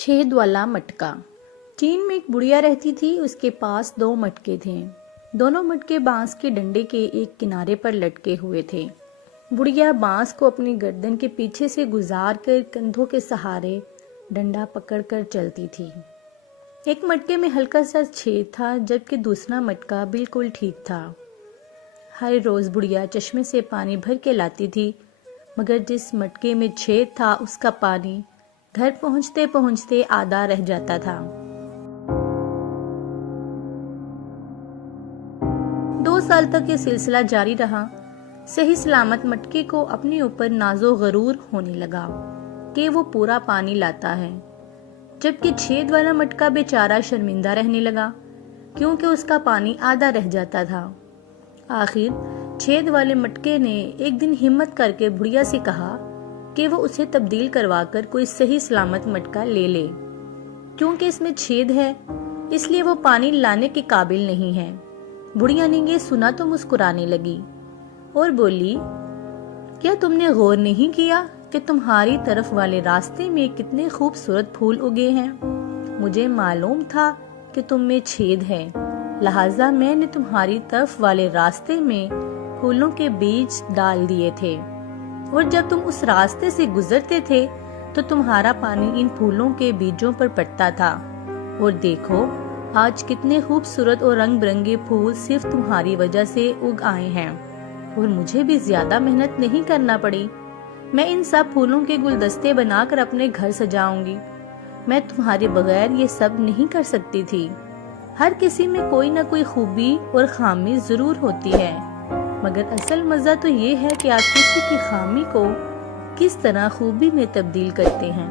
छेद वाला मटका। चीन में एक बुढ़िया रहती थी। उसके पास 2 मटके थे। दोनों मटके बांस के डंडे के एक किनारे पर लटके हुए थे। बुढ़िया बांस को अपनी गर्दन के पीछे से गुजार कर कंधों के सहारे डंडा पकड़कर चलती थी। एक मटके में हल्का सा छेद था, जबकि दूसरा मटका बिल्कुल ठीक था। हर रोज बुढ़िया चश्मे से पानी भर के लाती थी, मगर जिस मटके में छेद था उसका पानी घर पहुंचते पहुंचते आधा रह जाता था। 2 साल तक ये सिलसिला जारी रहा। सही सलामत मटके को अपने ऊपर नाजो गरूर होने लगा कि वो पूरा पानी लाता है, जबकि छेद वाला मटका बेचारा शर्मिंदा रहने लगा क्योंकि उसका पानी आधा रह जाता था। आखिर छेद वाले मटके ने एक दिन हिम्मत करके बुढ़िया से कहा कि वो उसे तब्दील करवाकर कोई सही सलामत मटका ले ले, क्योंकि इसमें छेद है इसलिए वो पानी लाने के काबिल नहीं है। बुढ़िया ने ये सुना तो मुस्कुराने लगी और बोली, क्या तुमने गौर नहीं किया कि तुम्हारी तरफ वाले रास्ते में कितने खूबसूरत फूल उगे हैं? मुझे मालूम था कि तुम में छेद है, लिहाजा मैंने तुम्हारी तरफ वाले रास्ते में फूलों के बीज डाल दिए थे, और जब तुम उस रास्ते से गुजरते थे तो तुम्हारा पानी इन फूलों के बीजों पर पड़ता था। और देखो आज कितने खूबसूरत और रंग बिरंगे फूल सिर्फ तुम्हारी वजह से उग आए हैं, और मुझे भी ज्यादा मेहनत नहीं करना पड़ी। मैं इन सब फूलों के गुलदस्ते बनाकर अपने घर सजाऊंगी। मैं तुम्हारे बगैर ये सब नहीं कर सकती थी। हर किसी में कोई ना कोई खूबी और खामी जरूर होती है, मगर असल मजा तो ये है कि आप किसी की खामी को किस तरह खूबी में तब्दील करते हैं।